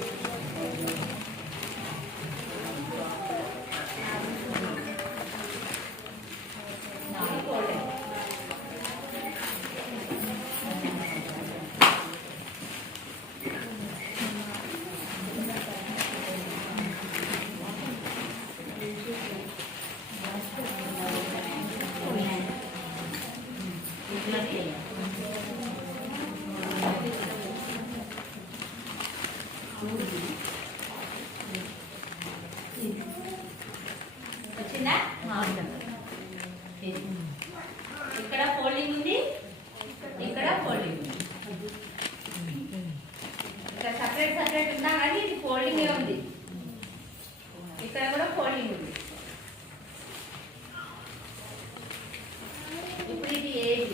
すごいね。ఇక్కడ folding ఉంది. ఇక్కడ folding ఉంది. ఇక్కడ సపరేట్ సపరేట్ ఉన్నా కానీ ఇది ఫోల్డింగ్ ఉంది. ఇక్కడ కూడా ఫోల్డింగ్ ఉంది ఇప్పుడు ఇది ఏది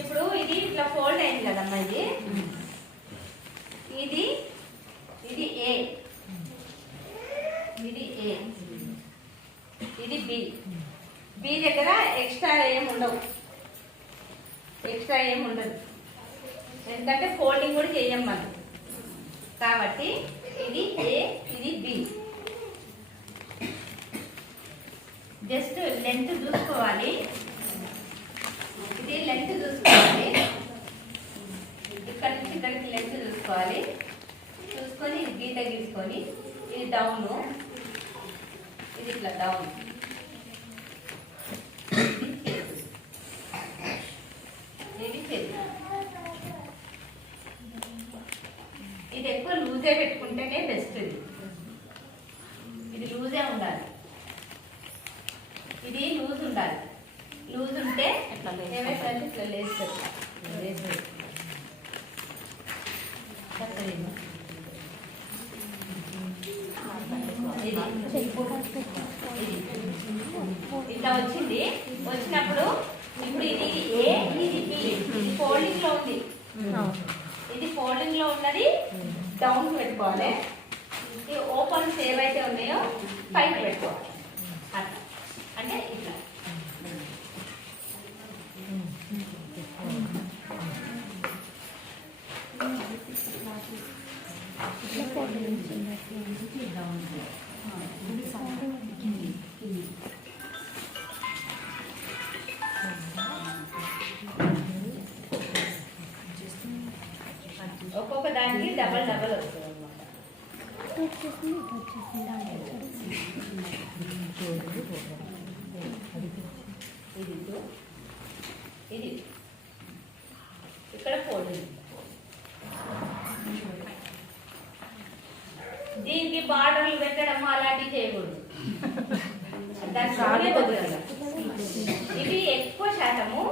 ఇప్పుడు ఇది ఇట్లా ఫోల్డ్ అయింది కదమ్మా ఇది? ఇది ఇది ఏ ఇది ఏ ఇది బి బి దగ్గర ఎక్స్ట్రా ఏం ఉండవు. ఎక్స్ట్రా ఏం ఉండదు. ఎందుకంటే ఫోల్డింగ్ కూడా చేయం మనం. కాబట్టి ఇది ఏ ఇది బి జస్ట్ లెంత్ చూసుకోవాలి. ఇది లెంత్ చూసుకోవాలి. ఇక్కడ నుంచి ఇక్కడికి లెంత్ చూసుకోవాలి. చూసుకొని గీత గీసుకొని ఇది డౌన్ ఇది ఇట్లా డౌన్ ఇది ఇది ఎక్కువ లూజే పెట్టుకుంటేనే బెస్ట్ ఇది. ఇది లూజే ఉండాలి. ఇది లూజ్ ఉండాలి. లూజ్ ఉంటే ఏమైతే ఇట్లా లేస్ పెడతా. లేస్ పెడతా. చక్కగా ఇది. ఇది. ఇట్లా వచ్చింది. వచ్చినప్పుడు ఇప్పుడు ఇది ఏ ఇది బి. ఇది ఫోల్డింగ్లో ఉంది. ఇది ఫోల్డింగ్లో ఉన్నది. డౌన్ పెట్టుకోవాలి. ఓపెన్స్ ఏవైతే ఉన్నాయో పైకి పెట్టుకోవాలి. ఒక్కొక్క దానికి డబల్ డబల్ వస్తుంది అనమాట ఇది ఇటు, ఇది ఇక్కడ ఫోల్డింగ్ దీనికి బార్డర్లు పెట్టడం అలాంటివి చేయకూడదు. ఇవి ఎక్కువ శాతము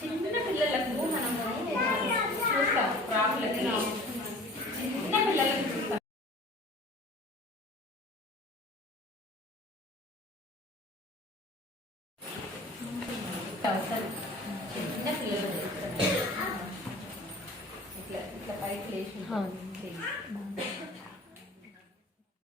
చిన్న పిల్లలకు మనము చూస్తాం ఫ్రాకులకి చిన్న పిల్లలకి చూస్తాం. చిన్న పిల్లలు. ఇట్లా ఇట్లా పైకి లేచి.